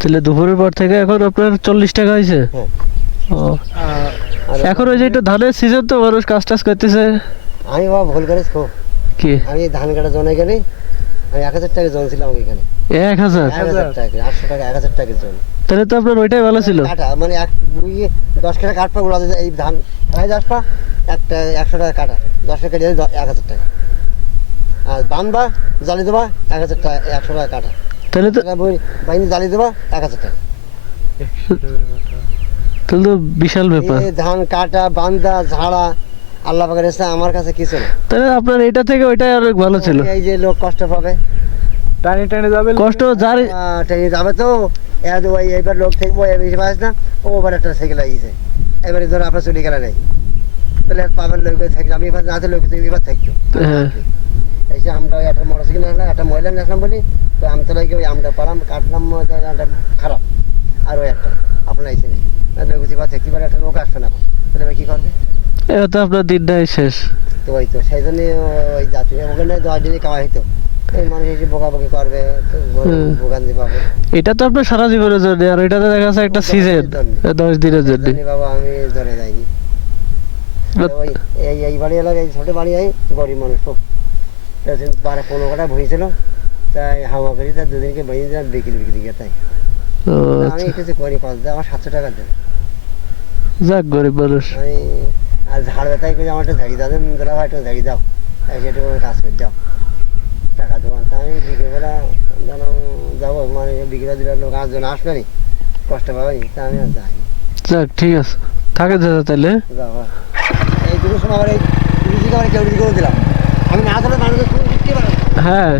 তাহলে দুপুরের পর থেকে এখন আপনার 40 টাকা হয়েছে। হ্যাঁ। ও এখন ওই যে একটু ধানের সিজন তো মানুষ কাজ টাজ করতেছে। আমি বাবা ভুল করেছি খুব। কি আমি ধান কাটা জনে গেলে আমি 1000 টাকা জন ছিলাম এখানে। 1000? 1000 টাকা 800 টাকা 1000 টাকা জন তাহলে তো আপনার ওইটাই ভালো ছিল। কাটা মানে 10 টাকা কাটপা গুলো এই ধান 10 পা একটা 100 টাকা কাটা 10 টাকা দিয়ে 1000 টাকা আর বানবা জালি দেবা 1000 টাকা 100 টাকা কাটা তাহলে তো বাইনি জালি দেবা 1000 টাকা। তাহলে তো বিশাল ব্যাপার। এই ধান কাটা বান্দা ঝাড়া আল্লাহ পাকের ইচ্ছা আমার কাছে কিছু না। তাহলে আপনার এটা থেকে ওইটাই অনেক ভালো ছিল। এই যে লোক কষ্ট পাবে টানি টানি যাবে কষ্ট যার ট্রেনে যাবে তো এইবার লোক থাকবো বেশি পাস না ও ওবার একটা সাইকেল লাগিয়েছে এবারে ধরো আপনার চলে গেলে নেই তাহলে পাবেন লোক থাকলে আমি এবার রাতে লোক এবার থাকতো। হ্যাঁ। এই যে আমরা একটা মোটর সাইকেল আসলাম একটা মহিলা আসলাম বলি তো আমতলায় গিয়ে ওই আমটা পালাম কাটলাম আমটা খারাপ আর ওই একটা আপনার এসে নেই লোক এবার থাকতে পারে একটা লোক আসবে না তাহলে এবার কী করবে? এবার তো আপনার দিনটাই শেষ। তো ওই তো সেই জন্যই ওই যাত্রী ওখানে 10 দিনই কামাই হইতো এই মানুষ এসে বকাবকি করবে ভোগান্তি পাবে। এটা তো আপনার সারা জীবনের জন্য আর এটাতে দেখা যাচ্ছে একটা সিজন 10 দিনের জন্য। জানি বাবা আমি ধরে যাইনি ওই এই বাড়ি এলাকা এই ছোটো বাড়ি এই গরিব মানুষ খুব 12-15 কাটা ভুঁইছিল তাই হাওয়া করি তাই দুদিনকে ভেঙে দিলাম বিক্রি গিয়ে তাই ও আমি কিছু করি পাঁচ দিয়ে আমার 700 টাকা দেন যাক গরিব মানুষ। আমি আর ঝাড় ব্যথায় করে আমার একটা ঝাড়ি দাও ধরা হয় একটা ঝাড়ি দাও সেটা কাজ করে দাও টাকা দেওয়ান তা আমি বিকেলবেলা যেন যাবো মানে বিকেলে দিলে লোক 8 জন আসবে নি কষ্ট পাবে তা আমি আর যাই যাক ঠিক আছে থাকে দাদা তাহলে। যাবো এই দুটোর সময় আবার এই রুজি খাবার কেউ রুজি করে দিলাম আমি না থাকলে মানুষের শুনতে পারবো। হ্যাঁ